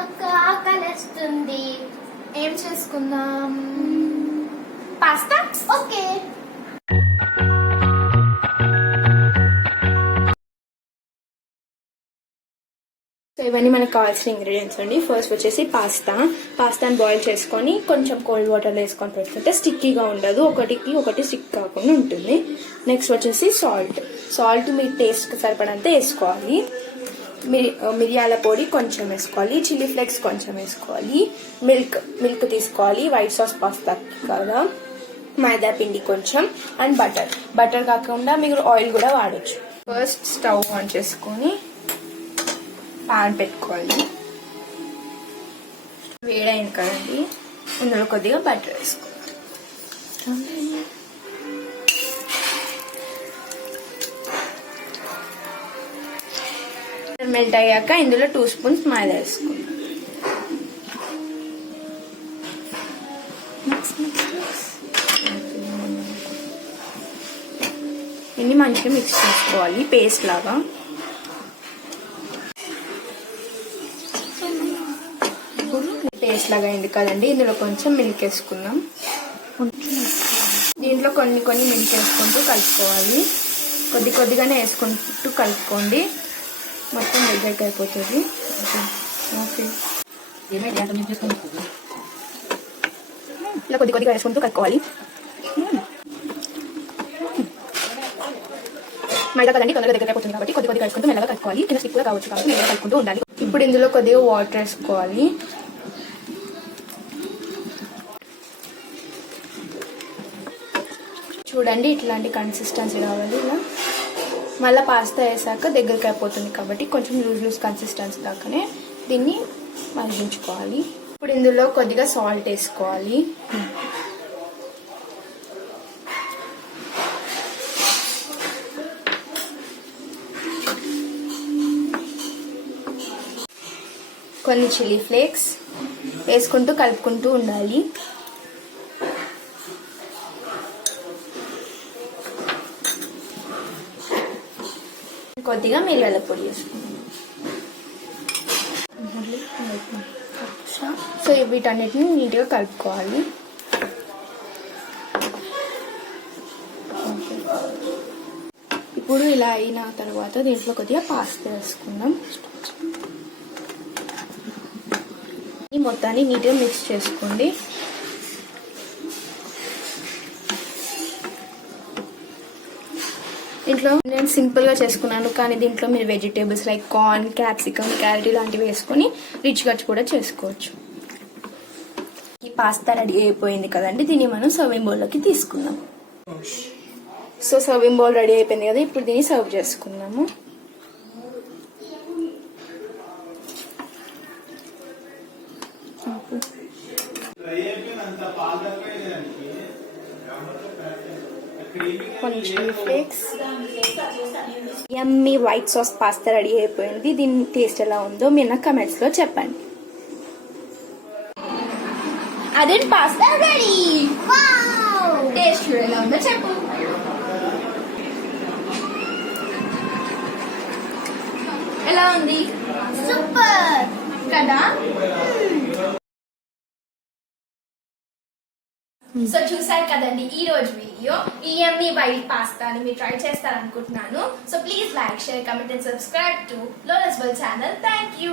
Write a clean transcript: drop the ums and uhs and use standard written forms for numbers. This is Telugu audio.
అక్క ఆకలిస్తుంది. ఏం చేసుకుందాం? పాస్తా. ఓకే. సో ఇవన్నీ మనకు కావాల్సిన ఇంగ్రీడియంట్స్ అండి. ఫస్ట్ వచ్చేసి పాస్తాని బాయిల్ చేసుకొని కొంచెం కోల్డ్ వాటర్లో వేసుకొని పెట్టుకుంటే స్టిక్కీగా ఉండదు, ఒకటి స్టిక్ కాకుండా ఉంటుంది. నెక్స్ట్ వచ్చేసి సాల్ట్ మీ టేస్ట్కి సరిపడంత వేసుకోవాలి. మిరియాల పొడి కొంచెం వేసుకోవాలి, చిల్లీ ఫ్లేక్స్ కొంచెం వేసుకోవాలి, మిల్క్ తీసుకోవాలి, వైట్ సాస్ పాస్తా కదా, మైదా పిండి కొంచెం, అండ్ బటర్ కాకుండా మీరు ఆయిల్ కూడా వాడచ్చు. ఫస్ట్ స్టవ్ ఆన్ చేసుకొని పాన్ పెట్టుకోవాలి. వేడైంది కదండి, ఇందులో కొద్దిగా బటర్ వేసుకోవాలి. మెల్ట్ అయ్యాక ఇందులో 2 స్పూన్స్ మైదా వేసుకుందాం. ఇన్ని మంచిగా మిక్స్ చేసుకోవాలి పేస్ట్ లాగా. పేస్ట్ లాగా అయింది కదండి, ఇందులో కొంచెం మిల్క్ వేసుకుందాం. దీంట్లో కొన్ని మిల్క్ వేసుకుంటూ కలుపుకోవాలి. కొద్దిగానే వేసుకుంటూ కలుపుకోండి, మొత్తం దగ్గరికి అయిపోతుంది. ఓకే, ఇలా కొద్దిగా వేసుకుంటూ కలుపుకోవాలి. మైదా కదండి తొందరగా దగ్గర అయిపోతుంది కాబట్టి కొద్దిగా వేసుకుంటూ మెల్లగా కలుపుకోవాలి. కింద స్టిక్ కూడా కావచ్చు కాబట్టి మెల్లగా కలుపుకుంటూ ఉండాలి. ఇప్పుడు ఇందులో కొద్దిగా వాటర్ వేసుకోవాలి. చూడండి, ఇట్లాంటి కన్సిస్టెన్సీ రావాలి. ఇలా మళ్ళీ పాస్తా వేసాక దగ్గరికి అయిపోతుంది కాబట్టి కొంచెం లూజ్ కన్సిస్టెన్సీ దాకానే దీన్ని మరిగించుకోవాలి. ఇప్పుడు ఇందులో కొద్దిగా సాల్ట్ వేసుకోవాలి. కొన్ని చిల్లీ ఫ్లేక్స్ వేసుకుంటూ కలుపుకుంటూ ఉండాలి. కొద్దిగా మిరియాల పొడి వేసుకుందాం. సో వీటన్నిటిని నీట్గా కలుపుకోవాలి. ఇప్పుడు ఇలా అయిన తర్వాత దీంట్లో కొద్దిగా పాస్తా వేసుకుందాం. ఈ మొత్తాన్ని నీట్గా మిక్స్ చేసుకోండి. దీంట్లో నేను సింపుల్గా చేసుకున్నాను, కానీ దీంట్లో మీరు vegetables like corn, capsicum, carrot ఇలాంటివి వేసుకొని రిచ్గా కూడా చేసుకోవచ్చు. ఈ పాస్తా రెడీ అయిపోయింది కదండి, దీన్ని మనం సర్వింగ్ బౌల్లోకి తీసుకుందాం. సో సర్వింగ్ బౌల్ రెడీ అయిపోయింది కదా, ఇప్పుడు దీన్ని సర్వ్ చేసుకుందాము. కొన్ని చిల్లీ ఫ్లేక్స్, యమ్మీ వైట్ సాస్ పాస్తా రెడీ అయిపోయింది. దీని టేస్ట్ ఎలా ఉందో మీరు నా కమెంట్స్ లో చెప్పండి. అదే పాస్తా రెడీ. టేస్ట్ ఎలా ఉందో చెప్పు. ఎలా ఉంది? సూపర్ కదా. సో చూసారు కదండి ఈ రోజు వీడియో. ఈ యమ్మీ వైట్ పాస్తాని మీరు ట్రై చేస్తారనుకుంటున్నాను. So please like, share, comment and subscribe to Lola's world channel. Thank you.